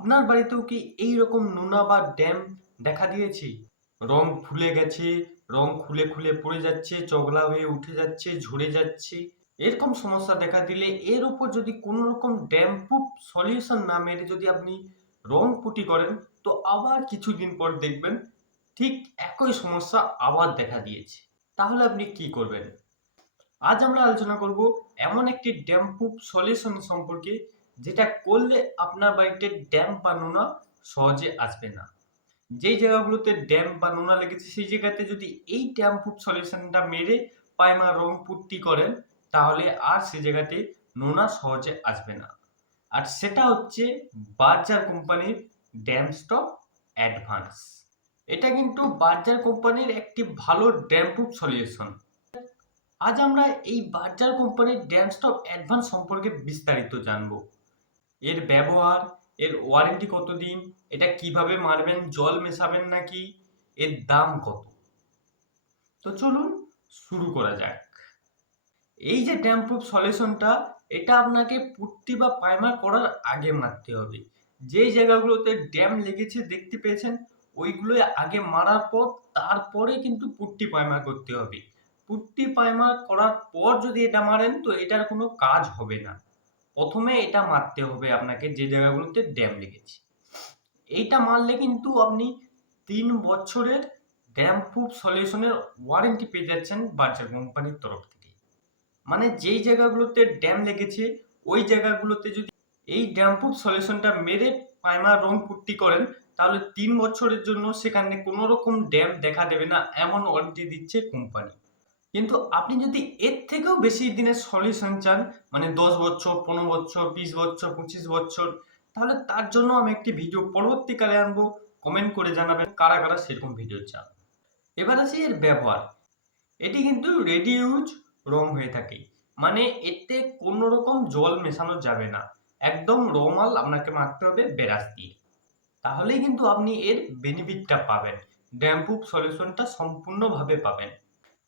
আপনার বাড়িতেও কি এইরকম নোনা বা ড্যাম্প দেখা দিয়েছে? রং ফুলে গেছে, রং খুলে খুলে পড়ে যাচ্ছে, চগলা হয়ে উঠে যাচ্ছে, ঝরে যাচ্ছে। এরকম সমস্যা দেখা দিলে এর উপর যদি কোনো রকম ড্যাম্প প্রুফ সলিউশন না মেরে যদি আপনি রং পুটি করেন, তো আবার কিছুদিন পর দেখবেন ঠিক একই সমস্যা আবার দেখা দিয়েছে। তাহলে আপনি কি করবেন? আজ আমরা আলোচনা করব এমন একটি ড্যাম্প প্রুফ সলিউশন সম্পর্কে, যেটা করলে আপনার বাড়িতে ড্যাম্প বা নোনা সহজে আসবে না। যেই জায়গাগুলোতে ড্যাম্প বা নোনা লেগেছে সেই জায়গাতে যদি এই ড্যাম্প প্রুফ সলিউশনটা মেরে প্রাইমার রং পুট্টি করেন, তাহলে আর সে জায়গাতে নোনা সহজে আসবে না। আর সেটা হচ্ছে বার্জার কোম্পানির ড্যাম্প স্টপ অ্যাডভান্স। এটা কিন্তু বার্জার কোম্পানির একটি ভালো ড্যাম্প প্রুফ সলিউশন। আজ আমরা এই বার্জার কোম্পানির ড্যাম্প স্টপ অ্যাডভান্স সম্পর্কে বিস্তারিত জানবো। এর ব্যবহার, এর ওয়ারেন্টি কতদিন, এটা কিভাবে মারবেন, জল মেশাবেন নাকি, এর দাম কত। তো চলুন শুরু করা যাক। এই যে ড্যাম্প প্রুফ সলিউশনটা, এটা আপনাকে পুট্টি বা প্রাইমার করার আগে মারতে হবে। যেই জায়গাগুলোতে ড্যাম্প লেগেছে দেখতে পেয়েছেন, ওইগুলো আগে মারার পর তারপরে কিন্তু পুট্টি প্রাইমার করতে হবে। পুট্টি প্রাইমার করার পর যদি এটা মারেন, তো এটার কোনো কাজ হবে না। প্রথমে এটা মারতে হবে আপনাকে যে জায়গাগুলোতে ড্যাম লেগেছে। এইটা মারলে কিন্তু আপনি 3 বছরের ড্যাম্প প্রুফ সলিউশনের ওয়ারেন্টি পেয়ে যাচ্ছেন বার্জার কোম্পানির তরফ থেকে। মানে যেই জায়গাগুলোতে ড্যাম লেগেছে ওই জায়গাগুলোতে যদি এই ড্যাম্প প্রুফ সলিউশনটা মেরে প্রাইমার রং পুট্টি করেন, তাহলে 3 বছরের জন্য সেখানে কোনো রকম ড্যাম দেখা দেবে না, এমন ওয়ারেন্টি দিচ্ছে কোম্পানি। কিন্তু আপনি যদি এর থেকেও বেশি দিনের সলিউশন চান, মানে 10 বছর, 15 বছর, 20 বছর, 25 বছর, তাহলে তার জন্য আমি একটি ভিডিও পরবর্তীকালে আনবো। কমেন্ট করে জানাবেন কারা কারা সেরকম ভিডিও চান। এবার আসি এর ব্যবহার। এটি কিন্তু রেডি ইউজ রং হয়ে থাকে, মানে এতে কোনো রকম জল মেশানো যাবে না। একদম র মাল আপনাকে মারতে হবে ব্রাশ দিয়ে, তাহলেই কিন্তু আপনি এর বেনিফিটটা পাবেন, ড্যাম্প প্রুফ সলিউশনটা সম্পূর্ণভাবে পাবেন।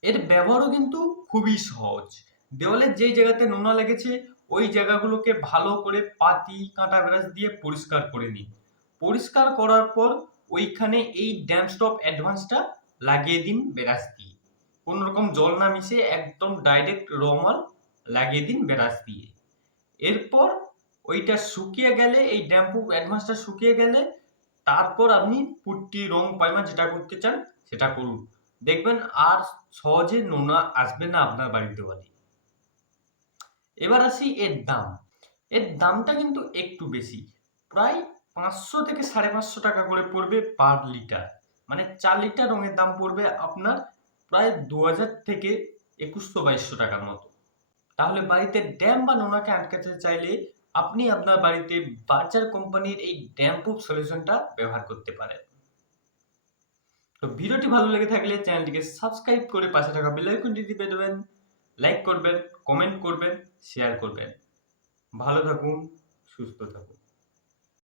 এর ব্যবহারও কিন্তু খুবই সহজ। দেওয়ালের যেই জায়গাতে নোনা লেগেছে ওই জায়গাগুলোকে ভালো করে পাতি কাঁটা ব্রাশ দিয়ে পরিষ্কার করে নিন। পরিষ্কার করার পর ওইখানে এই ড্যাম্প স্টপ অ্যাডভান্সটা লাগিয়ে দিন ব্রাশ দিয়ে। কোনো রকম জল না মিশিয়ে একদম ডাইরেক্ট রমাল লাগিয়ে দিন ব্রাশ দিয়ে। এরপর ওইটা শুকিয়ে গেলে, এই ড্যাম্প প্রুফ অ্যাডভান্সটা শুকিয়ে গেলে, তারপর আপনি পুট্টি রং প্রাইমার যেটা করতে চান সেটা করুন। দেখবেন আর সহজে নোনা আসবে না আপনার বাড়িতে বাড়ি। এবার আসি এর দাম। এর দামটা কিন্তু একটু বেশি, প্রায় 500 থেকে 550 টাকা করে পড়বে পার লিটার। মানে 4 লিটার রঙের দাম পড়বে আপনার প্রায় 2000 থেকে 2100-2200 টাকার মতো। তাহলে বাড়িতে ড্যাম বা নোনাকে আটকাতে চাইলে আপনি আপনার বাড়িতে বার্জার কোম্পানির এই ড্যাম্প প্রুফ সলিউশনটা ব্যবহার করতে পারেন। তো ভিডিওটি ভালো লেগে থাকলে চ্যানেলটিকে সাবস্ক্রাইব করে পাশে থাকা বেল আইকনটি টিপে দেবেন, লাইক করবেন, কমেন্ট করবেন, শেয়ার করবেন। ভালো থাকুন, সুস্থ থাকুন।